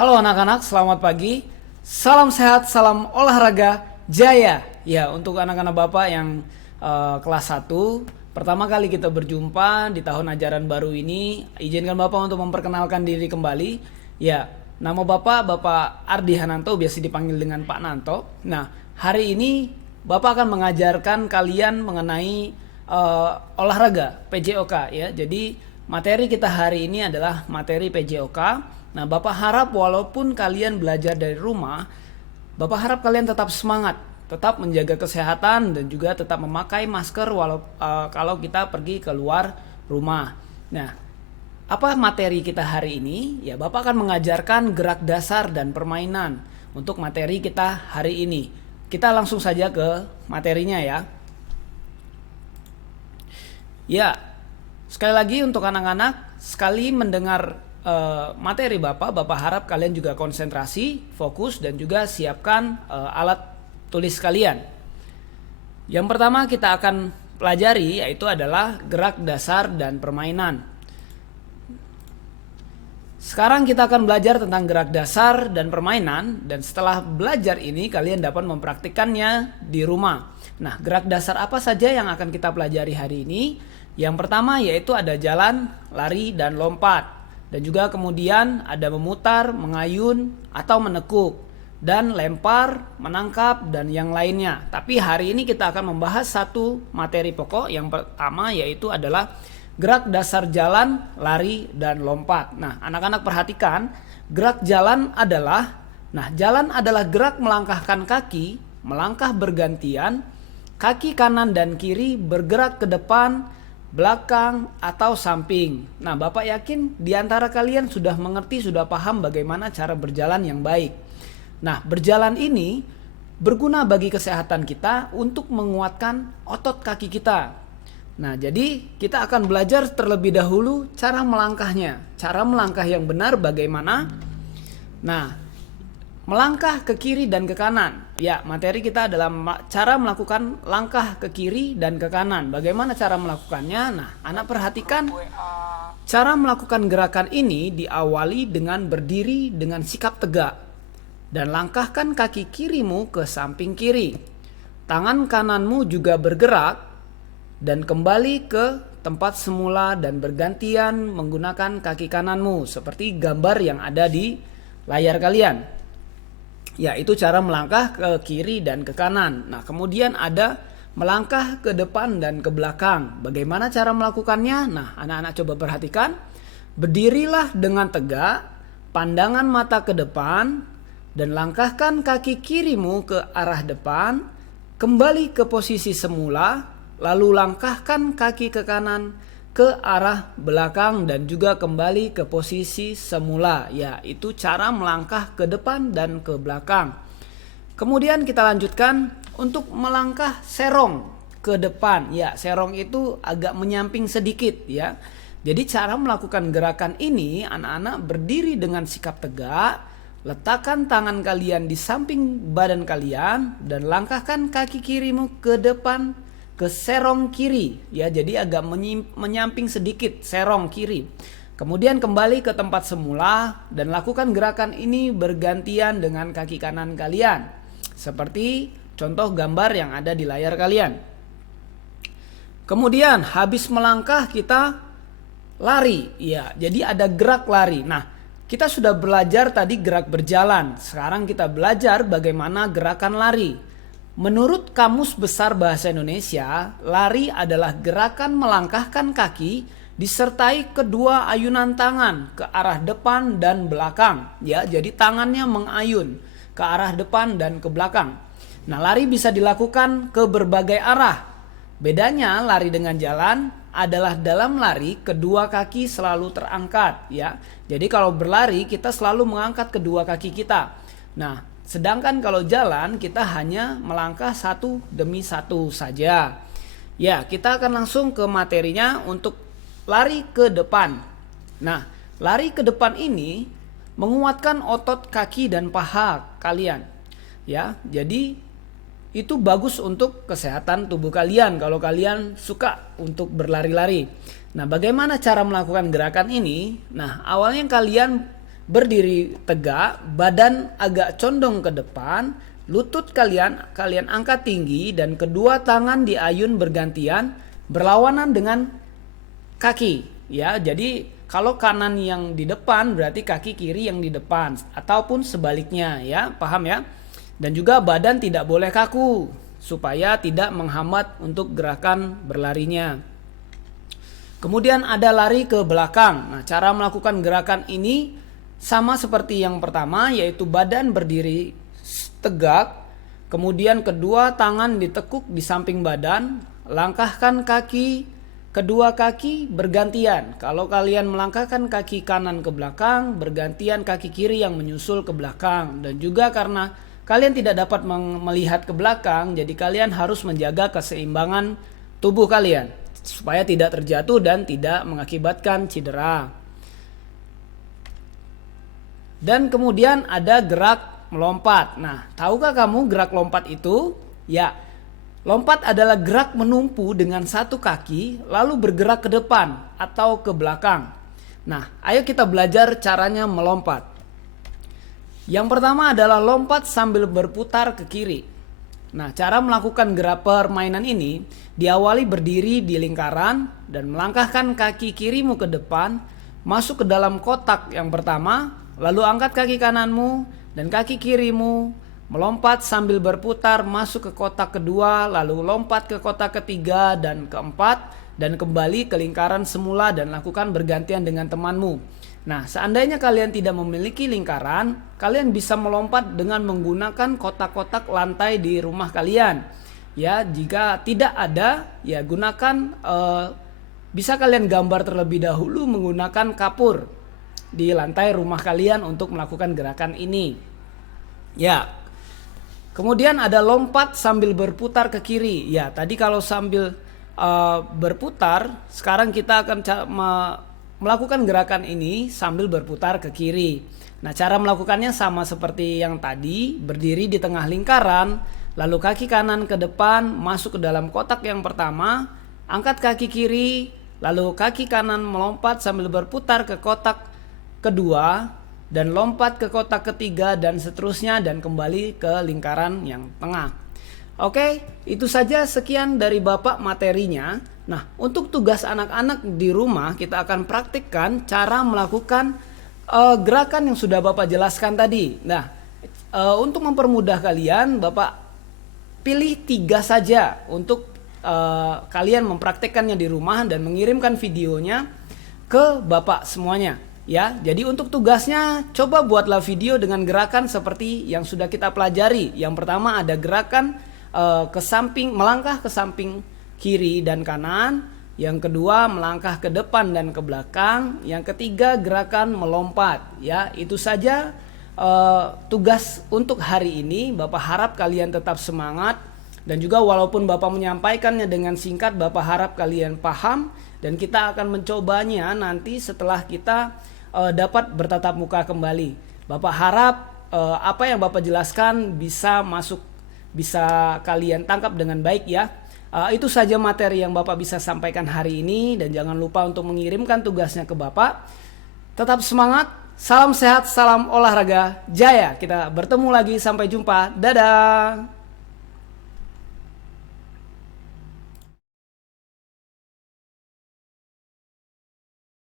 Halo anak-anak, selamat pagi. Salam sehat, salam olahraga jaya. Ya, untuk anak-anak Bapak yang kelas 1, pertama kali kita berjumpa di tahun ajaran baru ini. Izinkan Bapak untuk memperkenalkan diri kembali. Ya, nama Bapak Ardi Hananto, biasa dipanggil dengan Pak Nanto. Nah, hari ini Bapak akan mengajarkan kalian mengenai olahraga PJOK ya. Jadi materi kita hari ini adalah materi PJOK. Nah, Bapak harap walaupun kalian belajar dari rumah, Bapak harap kalian tetap semangat, tetap menjaga kesehatan dan juga tetap memakai masker kalau kita pergi keluar rumah. Nah, apa materi kita hari ini? Ya, Bapak akan mengajarkan gerak dasar dan permainan untuk materi kita hari ini. Kita langsung saja ke materinya ya. Ya, sekali lagi untuk anak-anak, sekali mendengar materi Bapak harap kalian juga konsentrasi, fokus dan juga siapkan alat tulis kalian. Yang pertama kita akan pelajari yaitu adalah gerak dasar dan permainan. Sekarang kita akan belajar tentang gerak dasar dan permainan, dan setelah belajar ini kalian dapat mempraktikkannya di rumah. Nah, gerak dasar apa saja yang akan kita pelajari hari ini? Yang pertama yaitu ada jalan, lari, dan lompat. Dan juga kemudian ada memutar, mengayun, atau menekuk, dan lempar, menangkap, dan yang lainnya. Tapi hari ini kita akan membahas satu materi pokok. Yang pertama yaitu adalah gerak dasar jalan, lari, dan lompat. Nah, anak-anak perhatikan, gerak jalan adalah gerak melangkahkan kaki, melangkah bergantian, kaki kanan dan kiri bergerak ke depan, belakang, atau samping. Nah, Bapak yakin di antara kalian sudah mengerti, sudah paham bagaimana cara berjalan yang baik. Nah, berjalan ini berguna bagi kesehatan kita untuk menguatkan otot kaki kita. Nah, jadi kita akan belajar terlebih dahulu cara melangkahnya. Cara melangkah yang benar bagaimana? Nah, melangkah ke kiri dan ke kanan. Ya, materi kita adalah cara melakukan langkah ke kiri dan ke kanan. Bagaimana cara melakukannya? Nah, anak perhatikan. Cara melakukan gerakan ini diawali dengan berdiri dengan sikap tegak. Dan langkahkan kaki kirimu ke samping kiri. Tangan kananmu juga bergerak dan kembali ke tempat semula dan bergantian menggunakan kaki kananmu. Seperti gambar yang ada di layar kalian. Ya, itu cara melangkah ke kiri dan ke kanan. Nah, kemudian ada melangkah ke depan dan ke belakang. Bagaimana cara melakukannya? Nah, anak-anak coba perhatikan. Berdirilah dengan tegak, pandangan mata ke depan, dan langkahkan kaki kirimu ke arah depan, kembali ke posisi semula, lalu langkahkan kaki ke kanan ke arah belakang dan juga kembali ke posisi semula. Ya, itu cara melangkah ke depan dan ke belakang. Kemudian kita lanjutkan untuk melangkah serong ke depan. Ya, serong itu agak menyamping sedikit ya. Jadi cara melakukan gerakan ini, anak-anak berdiri dengan sikap tegak, letakkan tangan kalian di samping badan kalian dan langkahkan kaki kirimu ke depan ke serong kiri ya, jadi agak menyamping sedikit serong kiri. Kemudian kembali ke tempat semula dan lakukan gerakan ini bergantian dengan kaki kanan kalian. Seperti contoh gambar yang ada di layar kalian. Kemudian habis melangkah kita lari ya, jadi ada gerak lari. Nah, kita sudah belajar tadi gerak berjalan. Sekarang kita belajar bagaimana gerakan lari. Menurut Kamus Besar Bahasa Indonesia, lari adalah gerakan melangkahkan kaki disertai kedua ayunan tangan ke arah depan dan belakang. Ya, jadi tangannya mengayun ke arah depan dan ke belakang. Nah, lari bisa dilakukan ke berbagai arah. Bedanya lari dengan jalan adalah dalam lari kedua kaki selalu terangkat. Ya, jadi kalau berlari kita selalu mengangkat kedua kaki kita. Nah, sedangkan kalau jalan kita hanya melangkah satu demi satu saja. Ya, kita akan langsung ke materinya untuk lari ke depan. Nah, lari ke depan ini menguatkan otot kaki dan paha kalian. Ya, jadi itu bagus untuk kesehatan tubuh kalian kalau kalian suka untuk berlari-lari. Nah, bagaimana cara melakukan gerakan ini? Nah, awalnya kalian berdiri tegak, badan agak condong ke depan, lutut kalian angkat tinggi dan kedua tangan diayun bergantian berlawanan dengan kaki ya. Jadi kalau kanan yang di depan berarti kaki kiri yang di depan ataupun sebaliknya ya, paham ya? Dan juga badan tidak boleh kaku supaya tidak menghambat untuk gerakan berlarinya. Kemudian ada lari ke belakang. Nah, cara melakukan gerakan ini sama seperti yang pertama, yaitu badan berdiri tegak, kemudian kedua tangan ditekuk di samping badan, langkahkan kedua kaki bergantian. Kalau kalian melangkahkan kaki kanan ke belakang, bergantian kaki kiri yang menyusul ke belakang. Dan juga karena kalian tidak dapat melihat ke belakang, jadi kalian harus menjaga keseimbangan tubuh kalian supaya tidak terjatuh dan tidak mengakibatkan cedera. Dan kemudian ada gerak melompat. Nah, tahukah kamu gerak lompat itu? Ya, lompat adalah gerak menumpu dengan satu kaki lalu bergerak ke depan atau ke belakang. Nah, ayo kita belajar caranya melompat. Yang pertama adalah lompat sambil berputar ke kiri. Nah, cara melakukan gerak permainan ini diawali berdiri di lingkaran dan melangkahkan kaki kirimu ke depan, masuk ke dalam kotak yang pertama, lalu angkat kaki kananmu dan kaki kirimu, melompat sambil berputar masuk ke kotak kedua, lalu lompat ke kotak ketiga dan keempat, dan kembali ke lingkaran semula dan lakukan bergantian dengan temanmu. Nah, seandainya kalian tidak memiliki lingkaran, kalian bisa melompat dengan menggunakan kotak-kotak lantai di rumah kalian. Ya, jika tidak ada, ya gunakan bisa kalian gambar terlebih dahulu menggunakan kapur di lantai rumah kalian untuk melakukan gerakan ini. Ya. Kemudian ada lompat sambil berputar ke kiri. Ya, tadi kalau sambil berputar, sekarang kita akan melakukan gerakan ini sambil berputar ke kiri. Nah, cara melakukannya sama seperti yang tadi, berdiri di tengah lingkaran, lalu kaki kanan ke depan, masuk ke dalam kotak yang pertama, angkat kaki kiri, lalu kaki kanan melompat sambil berputar ke kotak kedua, dan lompat ke kotak ketiga dan seterusnya dan kembali ke lingkaran yang tengah. Oke, itu saja sekian dari Bapak materinya. Nah, untuk tugas anak-anak di rumah kita akan praktikkan cara melakukan gerakan yang sudah Bapak jelaskan tadi. Nah, untuk mempermudah kalian, Bapak pilih 3 saja untuk kalian mempraktikkannya di rumah dan mengirimkan videonya ke Bapak semuanya. Ya, jadi untuk tugasnya coba buatlah video dengan gerakan seperti yang sudah kita pelajari. Yang pertama ada gerakan ke samping, melangkah ke samping kiri dan kanan. Yang kedua melangkah ke depan dan ke belakang. Yang ketiga gerakan melompat. Ya, itu saja tugas untuk hari ini. Bapak harap kalian tetap semangat. Dan juga walaupun Bapak menyampaikannya dengan singkat, Bapak harap kalian paham. Dan kita akan mencobanya nanti setelah kita dapat bertatap muka kembali. Bapak harap apa yang Bapak jelaskan bisa kalian tangkap dengan baik ya. Itu saja materi yang Bapak bisa sampaikan hari ini, dan jangan lupa untuk mengirimkan tugasnya ke Bapak. Tetap semangat, salam sehat, salam olahraga, jaya. Kita bertemu lagi, sampai jumpa, dadah.